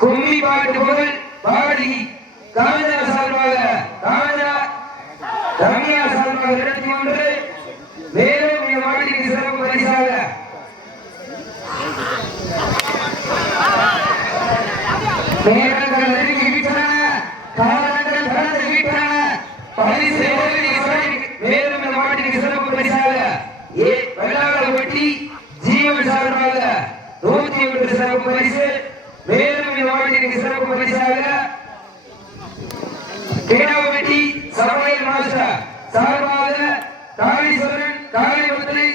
கும்மி பாட்டு முதல் பாடி காஞ்சா சார்பாக ரம்யா சார்பாக 23 மேலும் இந்த மாட்டிற்கு சிறப்பு பரிசாக நேரங்கள் நெருங்கி விட்டன, காலங்கள் கடந்து விட்டன. பரிசு மேலும் இந்த மாட்டிற்கு சிறப்பு பரிசாக வெள்ளாளப்பட்டி ஜீவன் சார்பாக 101 சிறப்பு பரிசு. மேலும் இந்த மாட்டிற்கு சிறப்பு பரிசாக கேடாவட்டி சமையல் மாஸ்டர் சார்பாக காளீஸ்வரன் காளிமுத்திரை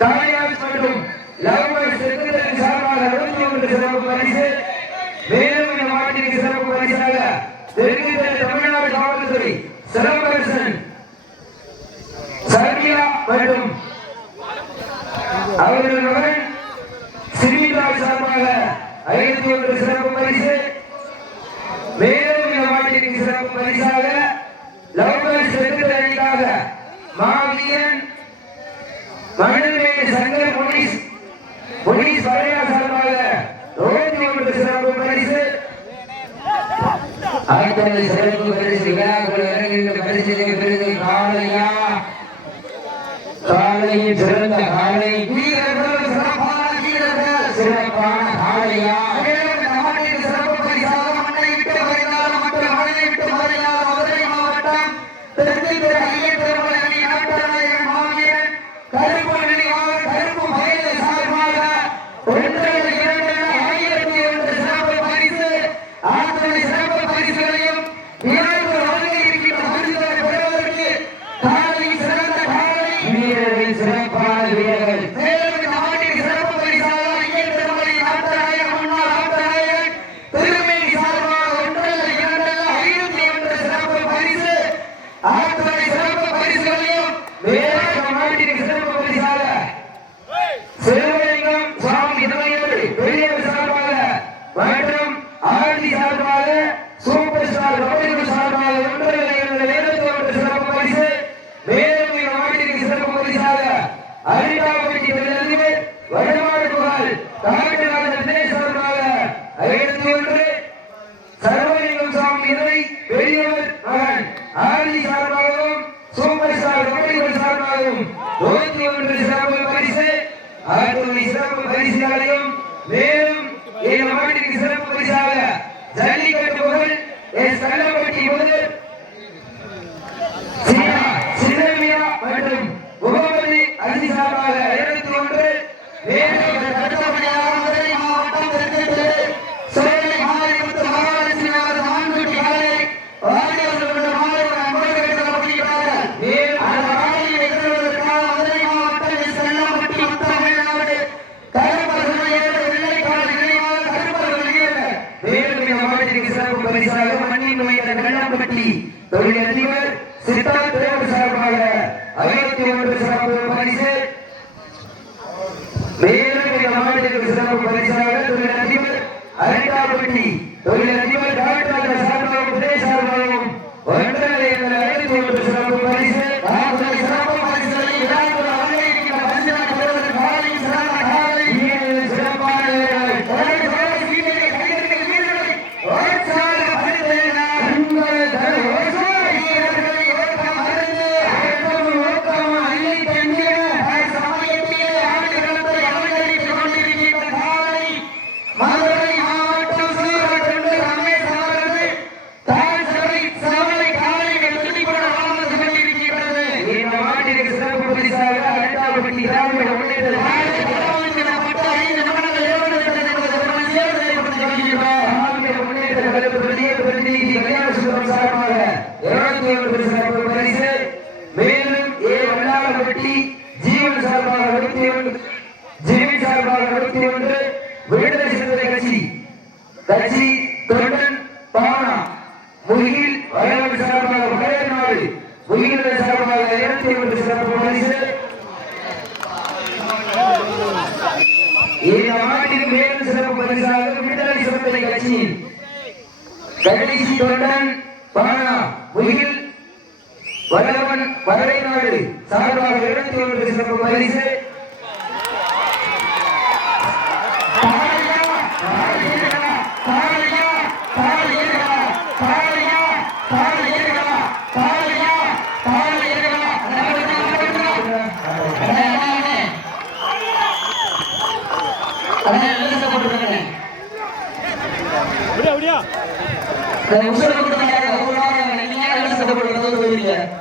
காளியாஸ் மற்றும் லவ்பர்ஸ் செக்ரட்டரி சார்பாக 21 சிறப்பு பரிசு. மேலும் இந்த மாட்டிற்கு சிறப்பு பரிசாக தெற்கு தமிழ்நாடு காவல்துறை சிறப்பரசன் சர்மியா மற்றும் அவர்கள் மகன் சிறுமிராஜ் சார்பாக 51 சிறப்பு பரிசு. மேலும் இந்த மாட்டிற்கு சிறப்பு பரிசாக லவ்பர்ஸ் செக்ரட்டரியாக மாவீரன் மணல்மேடு சங்கர் போலீஸ் வரையா சார்பாக 101 சிறப்பு பரிசு. அடுத்த சிறப்பு பரிசு காளையா காளையின் சிறந்த காளை வீரர்கள் சிறப்பான காளையா சிறப்பு பரிசாக மண்ணை விட்டு வருகிறார் மற்றும் மண்ணை விட்டு வருகிறார் மதுரை மாவட்டம் தெற்கு ஐயன் பெருமலை நாட்டநாயகன் மாவீரன் கருப்பு நினைவாக கருப்பு மயிலை சார்பாக 1 சிறப்பு பரிசு. அத்தனை சிறப்பு பரிசுகளையும் சிறப்பான வீரர்கள் சிறப்பு பரிசாக ஐயன் பெருமலை நாட்டநாயகன் முன்னாள் ஆட்டநாயகன் திருமேனி சார்பாக 1 சிறப்பு பரிசு. அத்தனை சிறப்பு பரிசுகளையும் சிறப்பு பரிசாக சிவலிங்கம் சுவாமி இதனையோடு பெரியவர் சார்பாக மற்றும் ஆர்டி சார்பாக சூப்பர் ஸ்டார் ரவிகள் சார்பாக 1 சிறப்பு பரிசு. மேலும் சிறப்பு பரிசாக அரிடாவட்டி அதிபர் வடமாடு புகழ் காட்டுநாதன் தினேஷ் சார்பாக 51 சர்வலிங்கம் சுவாமி இதனை பெரியவர் மகன் ஆர்டி சார்பாகவும் சூப்பர் ஸ்டார் ரவிகள் சார்பாகவும் 101 சிறப்பு பரிசு. அத்துணை சிறப்பு பரிசுகளையும் மேலும் இந்த மாட்டிற்கு சிறப்பு பரிசாக ஜல்லிக்கட்டு புகழ் எஸ் கல்லப்பட்டி முதல் சிதமியா மற்றும் முகமது அலி சார்பாக 21 மேலும் மதுரை மாவட்டம் தெற்கு சோலை மாரிமுத்து மகாலட்சுமி அவர் மான்குட்டி காலை வாடியவர்கள் கொண்ட மாவட்ட அன்பர்கள் கட்டப்படுகிறார்கள். மதுரை மாவட்டம் எஸ் கல்லப்பட்டி தமிழ்நாடு கருப்பர்கள் வெள்ளைக்காடு நினைவாக கருப்பர்கள் மேலும் இந்த மாவட்டத்திற்கு சிறப்பு பரிசாக மண்ணின் மையத்தின் வெள்ளம்பட்டி தொழில் அதிபர் சித்தார்த் தேவர் சார்பாக 51 சிறப்பு பரிசு. மேலும் இந்த மாவட்டத்திற்கு சிறப்பு பரிசாக தொழில் அதிபர் அரிடாவட்டி தொழில் அதிபர் டாக்டர் சார்பாகவும் உதய சார்பாகவும் 1 சிறப்பு பரிசு. சிறப்பு பரிசுகளை விழாவில் அலங்கரிக்கின்ற பஞ்சாப் தலைவர் காலை சிறந்த காலை சிறப்பான கொண்டிருக்கிறது. அண்டாபட்டி திராவிட முன்னேற்ற மேலும் ஏ வண்ணாளப்பட்டி ஜீவன் சார்பாக 21 ஜீவன் சார்பாக 21 விடுதலை சிறுத்தை கட்சி தொண்டன் பானா முகில் வயநாடு சார்பாக வயநாடு முகில் சார்பாக 21 சிறப்பு பரிசு இந்த நாட்டின் மேலும் சிறப்பு பரிசாக விடுதலை சிறுத்தை கட்சி தொண்டன் பானா முகில் வல்லவன் வயநாடு சார்பாக 21 சிறப்பு பரிசு